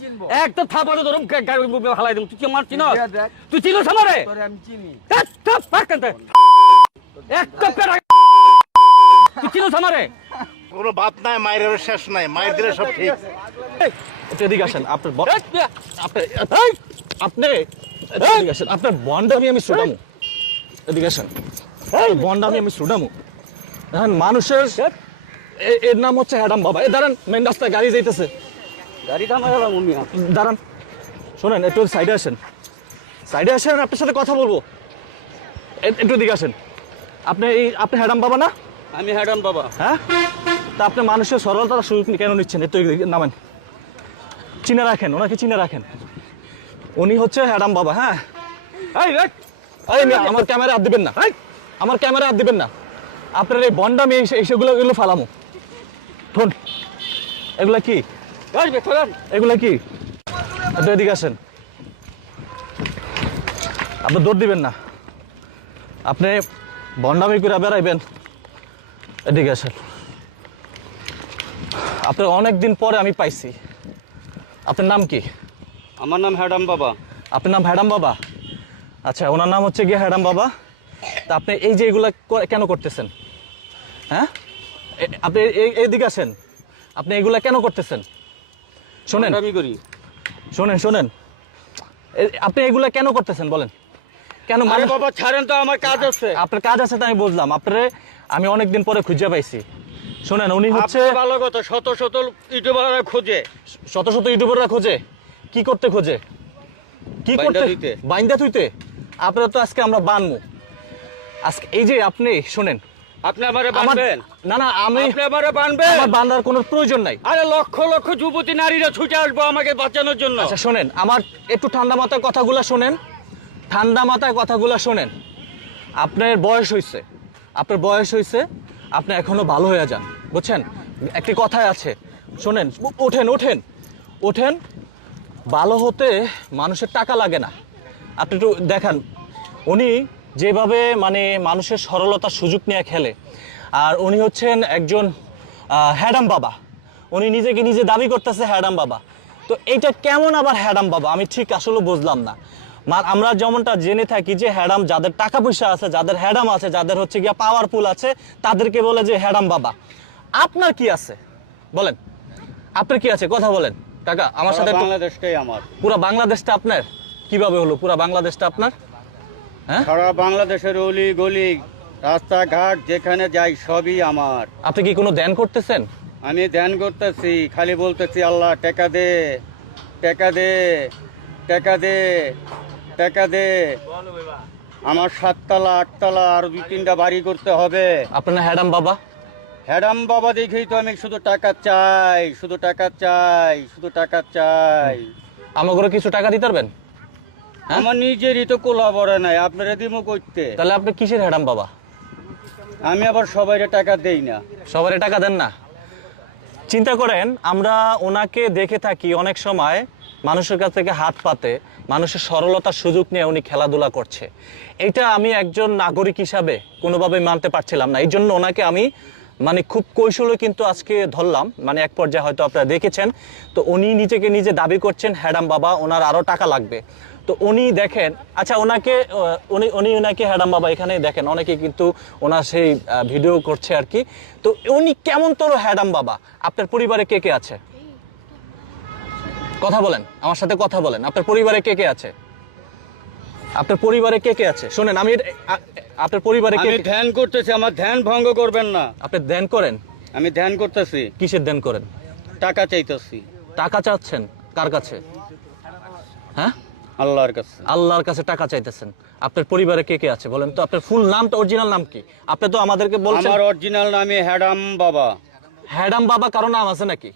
চিনবো। একটা থাপানো ধরুন গাড়ি হালাই দেবো তুই কি আমার চিনো দেখ, দেখ। তুই চিনোস আমারে? তোরে আমি চিনি। ধ্যাৎ, ধ্যাৎ, একটা পেড়া তুই চিনোস আমারে? কোনো বাত নাই মায়ের শেষ নাই। মায়ের দিলে সব ঠিক। এদিকে আসেন আপনার ব- এই, এই, আপনি এদিকে আসেন। আপনার বন্ডামি আমি শুটামু এদিকে আসেন। এই। বন্ডামি আমি শুটামু এখন মানুষের এ- এর নাম হচ্ছে হ্যাডাম বাবা। এ দাঁড়ান মেন রাস্তায় গাড়ি যাইতেছে। গাড়ি থামাই হলাম মিয়া দাঁড়ান। শোনেন একটু সাইডে আসেন। সাইডে আসেন আপনার সাথে কথা বলব। একটু এদিকে আসেন। আপনি এই আপনি হ্যাডাম বাবা না? আমি হ্যাডাম বাবা। হ্যাঁ? তা আপনি মানুষের সরলতার সুযোগ কেন নিচ্ছেন? একটু নামেন। চিনে রাখেন ওনাকে চিনে রাখেন। উনি হচ্ছে হ্যাডাম বাবা হ্যাঁ? এই এই, আমার ক্যামেরা হাত দিবেন না। আমার ক্যামেরা হাত দিবেন না। আপনার এই বন্ডামি এই এইসবগুলো এগুলো ফালামো। শোন এগুলা কি। এগুলা কি? একটু এদিকে আসেন। আপনি দৌড় দিবেন না। আপনি বন্ডামি করে বেড়াইবেন। এদিকে আসেন। আপনার অনেক দিন পরে আমি পাইছি। আপনার নাম কি? আমার নাম হ্যাডাম বাবা। আপনার নাম হ্যাডাম বাবা? আচ্ছা ওনার নাম হচ্ছে গিয়ে হ্যাডাম বাবা। তা আপনি এই যে এগুলা কেন করতেছেন? হ্যাঁ? আপনি এই- এইদিকে আসেন। আপনি এগুলা কেন করতেছেন? শোনেন। আমি করি। শোনেন শোনেন। আপনি এগুলা কেন করতেছেন বলেন? কেন মানুষ বাবা ছাড়েন তো আমার কাজ আছে। আপনার কাজ আছে তো আমি বুঝলাম। আপনারে আমি অনেকদিন পরে খুঁজে পাইছি। শোনেন উনি হচ্ছে ভালো কথা শত শত ইউটিউবাররা খোঁজে। শত শত ইউটিউবাররা খোঁজে। কি করতে খোঁজে? কি করতে। বাইন্দা থুইতে? আপনারা তো আজকে আমরা বানমু। আজকে এই যে আপনি শোনেন আপনি আমারে বানবেন? না না আমি আপনি আমারে বানবেন? আমার বান্দার কোনো প্রয়োজন নাই। আরে লক্ষ লক্ষ যুবতী নারীরা ছুটে আসব আমাকে বাঁচানোর জন্য। আচ্ছা শোনেন আমার একটু ঠান্ডা মাথায় কথাগুলো শোনেন। ঠান্ডা মাথায় কথাগুলো শোনেন। আপনার বয়স হয়েছে আপনার বয়স হয়েছে আপনি এখনও ভালো হয়ে যান। বুঝছেন? একটি কথায় আছে। শোনেন ওঠেন ওঠেন। ওঠেন ভালো হতে মানুষের টাকা লাগে না। আপনি একটু দেখান উনি যেভাবে মানে মানুষের সরলতার সুযোগ নিয়ে খেলে। আর উনি হচ্ছেন একজন হ্যাডাম বাবা। উনি নিজেকে নিজে দাবি করতেছে হ্যাডাম বাবা। তো এইটা কেমন আবার হ্যাডাম বাবা? আমি ঠিক আসলে বুঝলাম না। আমরা যেমনটা জেনে থাকি যে হ্যাডাম যাদের টাকা পয়সা আছে যাদের হ্যাডাম আছে যাদের হচ্ছে গিয়া পাওয়ারফুল আছে তাদেরকে বলে যে হ্যাডাম বাবা। আপনার কি আছে? বলেন। আপনার কি আছে? কথা বলেন। কাকা আমার সাথে বাংলাদেশটাই আমার। পুরো বাংলাদেশটা আপনার? কীভাবে হলো? পুরো বাংলাদেশটা আপনার? সারা বাংলাদেশের অলি গলি রাস্তাঘাট যেখানে যাই সবই আমার। আপনি কি কোনো ধ্যান করতেছেন? আমি ধ্যান করতেছি খালি বলতেছি আল্লাহ টেকা দে টেকা দে টেকা দে টেকা দে। আমার সাততলা আটতলা আর দুই তিনটা বাড়ি করতে হবে। আপনার হ্যাডাম বাবা? হ্যাডাম বাবা দেখেই তো আমি শুধু টাকা চাই শুধু টাকা চাই শুধু টাকা চাই। আমাকে কিছু টাকা দিতে পারবেন? হ্যাঁ? আমার নিজেরই তো কোলা বড় নাই আপনারা দিমো করতে তাহলে আপনি কিসের হ্যাডাম বাবা? আমি আবার সবাইরে টাকা দেই না। সবারই টাকা দেন না। চিন্তা করেন আমরা ওনাকে দেখে থাকি অনেক সময় মানুষের কাছ থেকে হাত পাতে মানুষের সরলতার সুযোগ নিয়ে উনি খেলাধুলা করছে। এটা আমি একজন নাগরিক হিসাবে কোনোভাবে মানতে পারছিলাম না। এই জন্য ওনাকে আমি মানে খুব কৌশলে কিন্তু আজকে ধরলাম মানে এক পর্যায়ে হয়তো আপনারা দেখেছেন। তো উনি নিজেকে নিজে দাবি করছেন হ্যাডাম বাবা ওনার আরও টাকা লাগবে। তো উনি দেখেন আচ্ছা ওনাকে উনি উনি ওনাকে হ্যাডাম বাবা এখানে দেখেন অনেকে কিন্তু ওনার সেই ভিডিও করছে আর কি। তো উনি কেমন তোর হ্যাডাম বাবা? আপনার পরিবারে কে কে আছে? কথা বলেন আমার সাথে কথা বলেন আপনার পরিবারে কে কে আছে? আপনার পরিবারে কে কে আছে? শোনেন আমি আপনার পরিবারে কে ধ্যান করতেছি আমার ধ্যান ভঙ্গ করবেন না। আপনি ধ্যান করেন? আমি ধ্যান করতেছি। কিসের ধ্যান করেন? টাকা চাইতেছি। টাকা চাচ্ছেন কার কাছে? হ্যাঁ? আল্লাহর কাছে। আল্লাহর কাছে টাকা চাইতেছেন। আপনার পরিবারে কে কে আছে বলেন তো? আপনার ফুল নামটা অরিজিনাল নাম কি? আপনি তো আমাদেরকে বলছেন আমার অরিজিনাল নামে হ্যাডাম বাবা। হ্যাডাম বাবা কারও নাম আছে নাকি?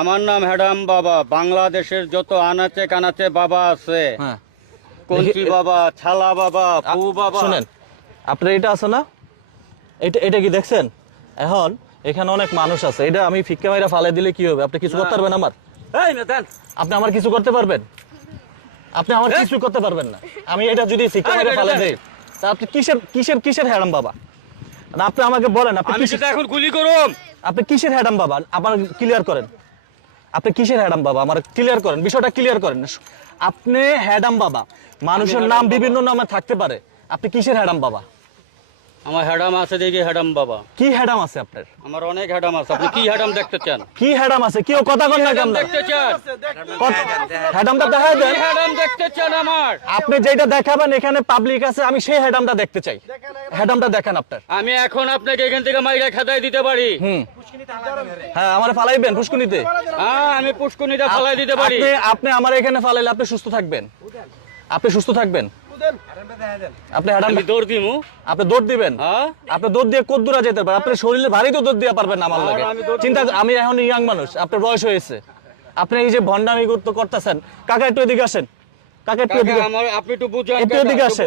আমার নাম হ্যাডাম বাবা। বাংলাদেশের যত আনাচে কানাচে বাবা আছে। হ্যাঁ। কঞ্চি বাবা ছালা বাবা ফু বাবা। শুনেন আপনার এটা আছে না? এটা এটা কি দেখছেন? এখন এখানে অনেক মানুষ আছে। এটা আমি ফিক্কা মাইরা ফালাই দিলে কি হবে? আপনি কিছু করতে পারবেন আমার? আপনি আমার কিছু করতে পারবেন? আপনি আমার কিছু করতে পারবেন না। আমি এটা যদি দেন। দেই তা আপনি কিসের কিসের কিসের হ্যাডাম বাবা? না আপনি আমাকে বলেন আপনি আমি সেটা এখন গুলি করুন আপনি কিসের হ্যাডাম বাবা? আমার ক্লিয়ার করেন। আপনি কিসের হ্যাডাম বাবা? আমার ক্লিয়ার করেন বিষয়টা ক্লিয়ার করেন। আপনি হ্যাডাম বাবা। মানুষের নাম বিভিন্ন নামে থাকতে পারে। আপনি কিসের হ্যাডাম বাবা? আমার হ্যাডাম আছে দেখি হ্যাডাম বাবা। কি হ্যাডাম আছে আপনার? আমার অনেক হ্যাডাম আছে আপনি কি হ্যাডাম দেখতে চান? কি হ্যাডাম আছে? কেউ কথা কন? না দেখতে চান? হ্যাডামটা দেখা দেন। হ্যাডাম দেখতে চান আমার? আপনি যেটা দেখাবেন এখানে পাবলিক আছে আমি সেই হ্যাডামটা দেখতে চাই। হ্যাডামটা দেখান আপনার। আমি এখন আপনাকে এখান থেকে মাইরা খেদাই দিতে পারি। হুম। হ্যাঁ আমার ফালাইবেন পুষ্কুনিতে হ্যাঁ আমি পুষ্কুনিটা ফালাই দিতে পারি। আপনি আপনি আমার এখানে ফালাইলে আপনি সুস্থ থাকবেন। আপনি সুস্থ থাকবেন। আপনি আমি দৌড় দিমু। আপনি দৌড় দিবেন। হ্যাঁ? আপনি দৌড় দিয়ে কত দূরে যেতে পারেন। আপনার শরীরে ভারী তো দৌড় দিয়ে পারবেন না আমার লাগে। চিন্তা আমি এখন ইয়াং মানুষ আপনার বয়স হয়েছে। আপনি এই যে ভন্ডামি করতে করতেছেন কাকা একটু এদিকে আসেন। কাকা একটু কাকা, এদিকে আপনি একটু বুঝান একটু কাকা, এদিকে আসেন।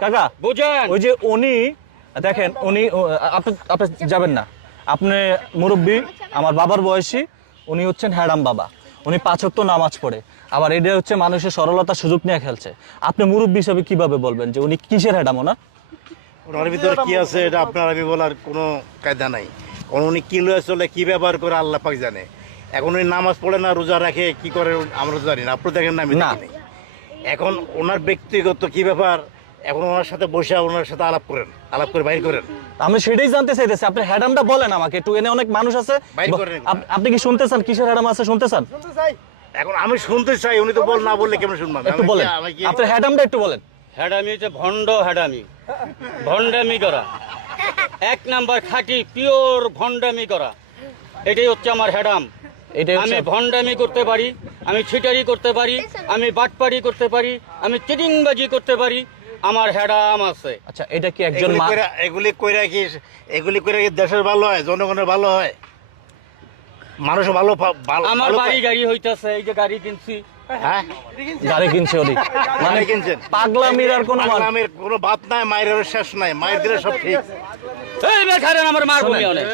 কাকা বুঝান। ওই যে উনি দেখেন উনি ও- আপনি আপনি যাবেন না। আপনি মুরব্বী আমার বাবার বয়সী উনি হচ্ছেন হ্যাডাম বাবা। উনি পাঁচক্ত নামাজ পড়ে। আবার এটা হচ্ছে মানুষের সরলতা সুযোগ নিয়ে খেলছে। আপনি মুরব্বী হিসাবে কীভাবে বলবেন যে উনি কিসের হ্যাডাম ওনা ওনার ভিতরে কি আছে এটা আপনার আমি বলার কোনো কায়দা নাই। কারণ উনি কি লয়ে চলে কি ব্যবহার করে আল্লাহ পাক জানে। এখন উনি নামাজ পড়ে না রোজা রাখে কি করে আমরা জানি না। আপনি দেখেন না আমি এখন ওনার ব্যক্তিগত কি ব্যাপার? এখন ওনার সাথে বসে ওনার সাথে আলাপ করেন আলাপ করে বাইর করেন। আমি সেটাই জানতে চাইতেছি। আপনি হ্যাডামটা বলেন আমাকে একটু এনে অনেক মানুষ আছে। বাইর আপনি কি শুনতে চান? কিসের হ্যাডাম আছে শুনতে চান? এখন আমি শুনতে চাই উনি তো বল না বললে কেমন শুনবেন? একটু বলেন। আপনার হ্যাডামটা একটু বলেন। হ্যাডামি হচ্ছে ভণ্ড হ্যাডামি। ভণ্ডামি করা। এক নাম্বার খাঁটি পিওর ভণ্ডামি করা। এটাই হচ্ছে আমার হ্যাডাম। এটাই আমি ভণ্ডামি করতে পারি আমি ছিটারি করতে পারি আমি বাটপারি করতে পারি আমি চিটিংবাজি করতে পারি আমার হ্যাডাম আছে। আচ্ছা এটা কি একজন এগুলি কইরা- কি এগুলি করে কি দেশের ভালো হয় জনগণের ভালো হয়? মানুষ ভালো আমার বাড়ি গাড়ি হইতাছে এই যে গাড়ি কিনছি। হ্যাঁ? গাড়ি কিনছে ওরি মানে কিনছেন? পাগলামির আর কোনো পাগলামির কোনো বাপ নাই মায়ের শেষ নাই মায়ের দিলে সব ঠিক। এই বেখারেন আমার মারবো আমি অনেক।